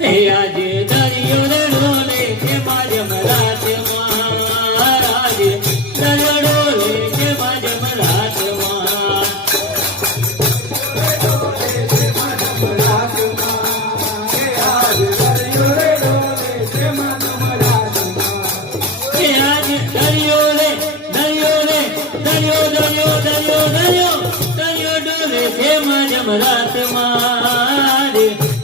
હે આજે દરિયો રે ડોલે જેમાં જમરાતમાં, આજે દરિયો ડોલે જેમાં જમરાતમાં. હે આજે દરિયો રે દરિયો રે દરિયો દરિયો દરિયો દરિયો દરિયો ડોલે જેમાં જમરાતમાં,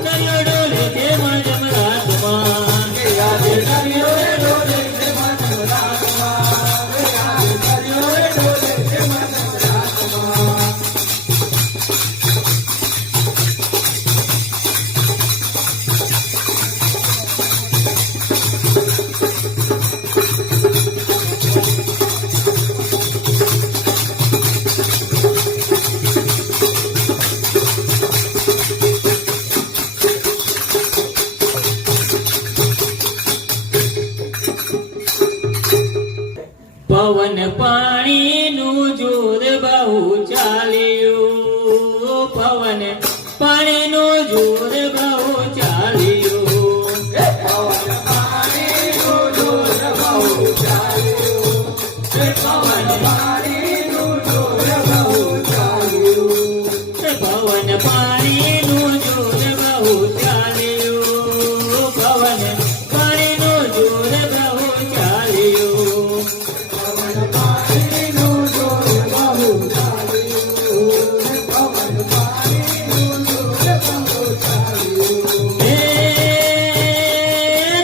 દરિયો ડોલે જેમાં જમરાતમાં. હે આજે દરિયો રે ડોલે જેમાં જમરાતમાં, હે આજે દરિયો રે ડોલે જેમાં જમરાતમાં. પવન પાણીનું જોર બહુ ચાલ્યું, પવન પાણીનું જોર બહુ ચાલ્યું. પવન પાણીનું જોર બહુ ચાલ્યું, પવન પાણીનું જોર બહુ ચાલ્યું, પવન પાણીનું જોર બહુ ચાલ્યું, પવન પાણીનું જોર બહુ ચાલ્યું.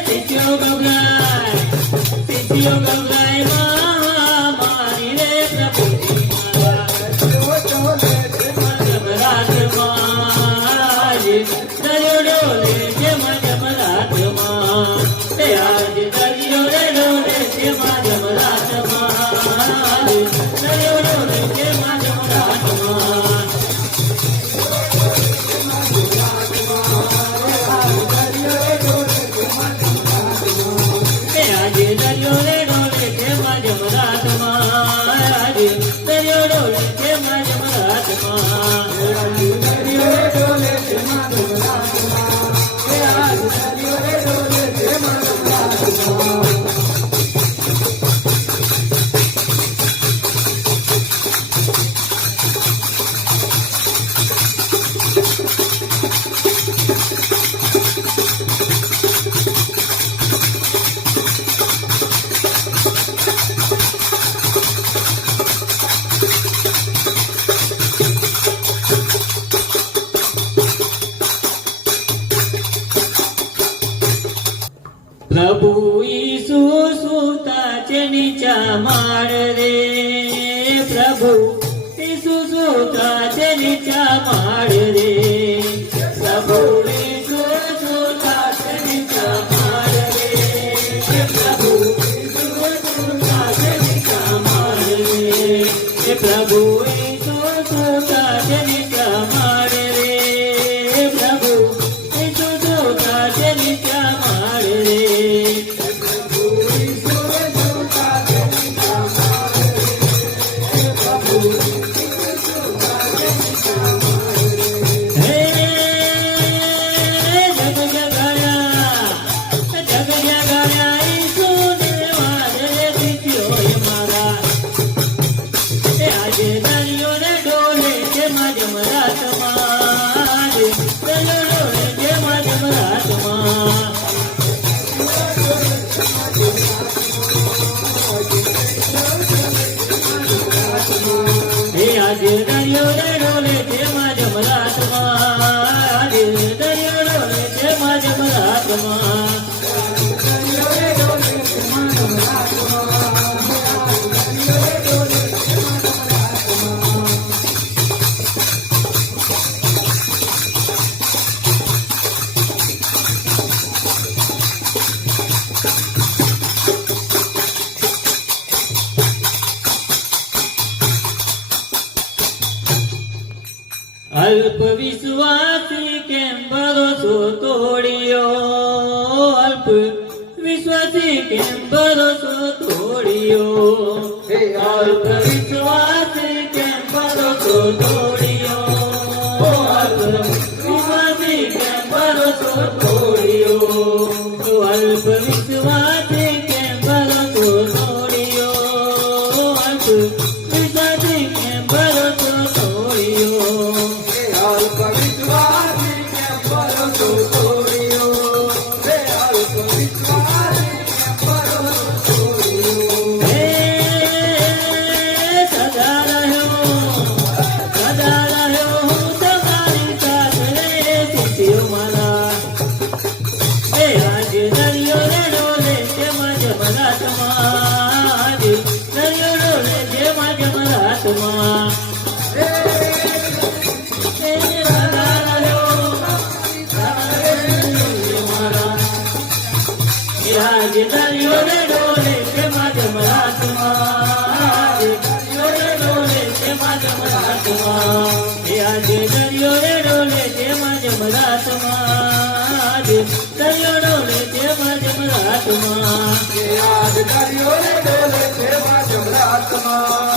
શિષ્યો ગભરાય મારી રે પ્રભુજી જમરાતમાં, દરિયો ડોલે જેમાં જમરાતમાં. હે આજે દરિયો રે ડોલે જેમાં જમરાતમાં, દરિયો ડોલે જેમાં જમરાતમાં. આજે દરિયો રે ડોલે જેમાં જમરાતમાં, આજે દરિયો ડોલે જેમાં જમરાતમાં. દરિયો રે ડોલે જેમાં જમરાતમાં, આજે દરિયો રે ડોલે જેમાં જમરાતમાં. પ્રભુ ઈસુ સુતા છે નીચા માળ રે, પ્રભુ ઈસુ સુતા છે નીચા માળ રે, પ્રભુ ઈસુ સુતા છે નીચા માળ રે, પ્રભુ ઈસુ સુતા છે નીચા માળ રે, પ્રભુ ઈસુ સુતા છે નીચા માળ રે, પ્રભુ ઈસુ સુતા છે નીચા માળ રે. આજે દરિયો રે ડોલે જેમાં જમરાતમાં, આજે દરિયો ડોલે જેમાં જમરાતમાં. અલ્પ વિશ્વાસી કેમ ભરોસો તોડ્યો, અલ્પ વિશ્વાસી કેમ ભરોસો તોડ્યો, અલ્પ વિશ્વાસી કેમ ભરોસો તોડ્યો, અલ્પ વિશ્વાસી કેમ ભરોસો તોડ્યો. આજે દરિયો રે ડોલે તેમાં જમરાતમાં દરિયો રે ડોલે તેમાં જમરાતમાં આજે દરિયો રે ડોલે તેમાં જમરાતમાં દરિયો ડોલે તેમાં જમરાતમાં આજ દરિયો રે ડોલે તેમાં જમરાતમાં